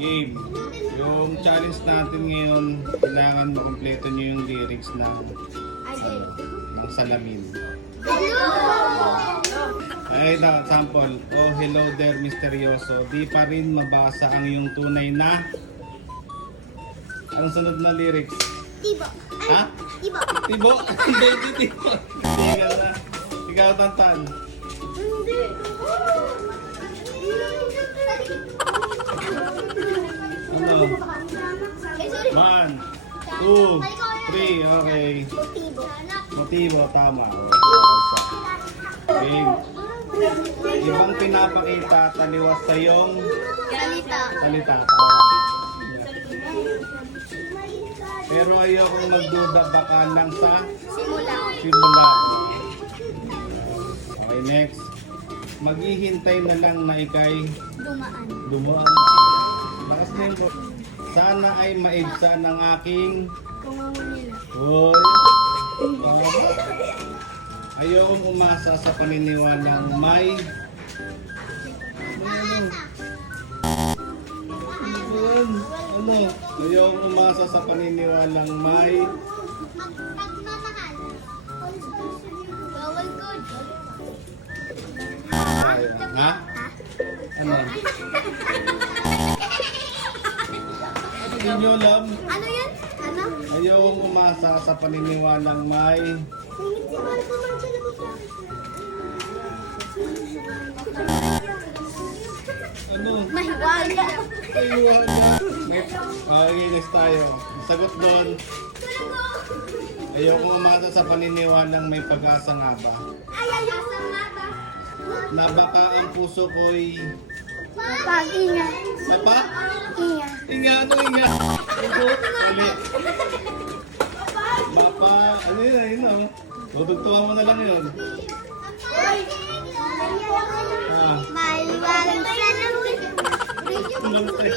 Game. Yung challenge natin ngayon, kailangan makompleto nyo yung lyrics ng salamin. Ay, sample. Oh, hello there, misteryoso. Di pa rin mabasa ang iyong tunay na... Anong sunod na lyrics? Tibo. Ha? Tibo. Tibo? Hindi, tibo. Ikaw na. Ikaw, Tantan. Hindi. Ano? 1, 2, 3, okay. Tibo. Motibo, tama. Okay. Ibang pinapakita, taliwas sa iyong Salita. salita. Pero ayokong magduda baka lang sa Simula. simula. Okay, next. Maghihintay na lang na ikay Dumaan. dumaan. Lakas na yun. Sana ay maibsa ng aking... Pangungulila. Hoy! Ayokong umasa sa paniniwalang may... Ano? Ayokong umasa sa paniniwalang may... Magmamahal. Bawal good. Ha? Ano? Hindi nyo alam. Ano yan? Ano? Ayokong umasa sa paniniwalang may... Ano? Mahiwaga. Ayun na. Okay, next tayo. Ang sagot doon, ayokong umasa sa paniniwalang may pag-asa nga ba? Ay, ayaw sa mata. Na baka ang puso ko'y... Pag-inga. Apa? Inga. Inga, ano inga? Ulit. Bapa, ano yun, ayun na. Tutugtuhan mo na lang yun. Ah, Maliwalang salamin. ano tayo?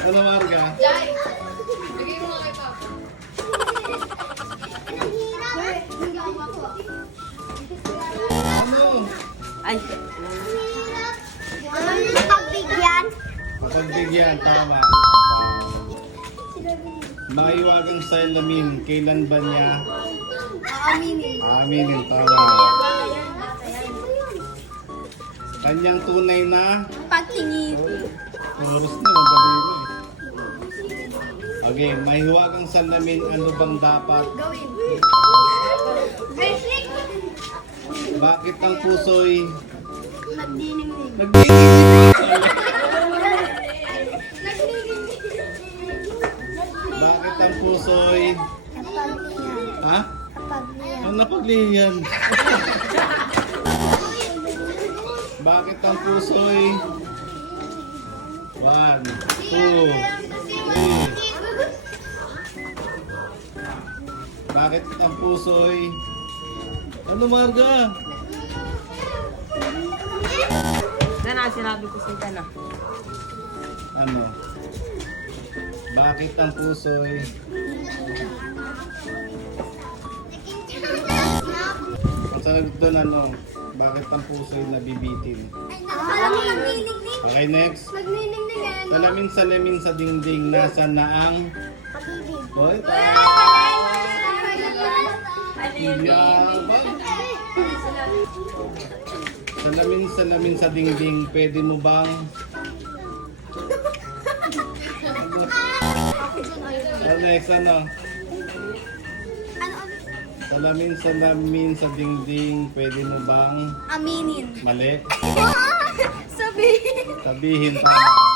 Ano, Marga? Ano? Ay, Pagbigyan. Pagbigyan, tama. Maiwagang salamin, kailan ba niya Aaminin. aminin, tama. Kanyang tunay na Pagtingin. oras na, madali mo eh. Okay, mahiwagang salamin, ano bang dapat? Gawin. Bakit ang puso'y Nagdiningning. nagdidikit? Bakit ang puso'y Napaglihan. ha? Napaglihan. Ang napaglihan. Bakit ang puso'y 1, 2, 3. Bakit ang puso'y ano, Marga? na sinabi ko sa na. Ano? Bakit ang puso'y ang sagot doon ano? Bakit ang puso'y nabibitin? Okay, next. Salamin-salamin sa dingding, nasa na ang... Hoy, yabang. Salamin-salamin sa dingding, pwede mo bang... Ano next, ano? Salamin-salamin sa dingding, pwede mo bang... Aminin. Mali? Sabihin. Sabihin tama.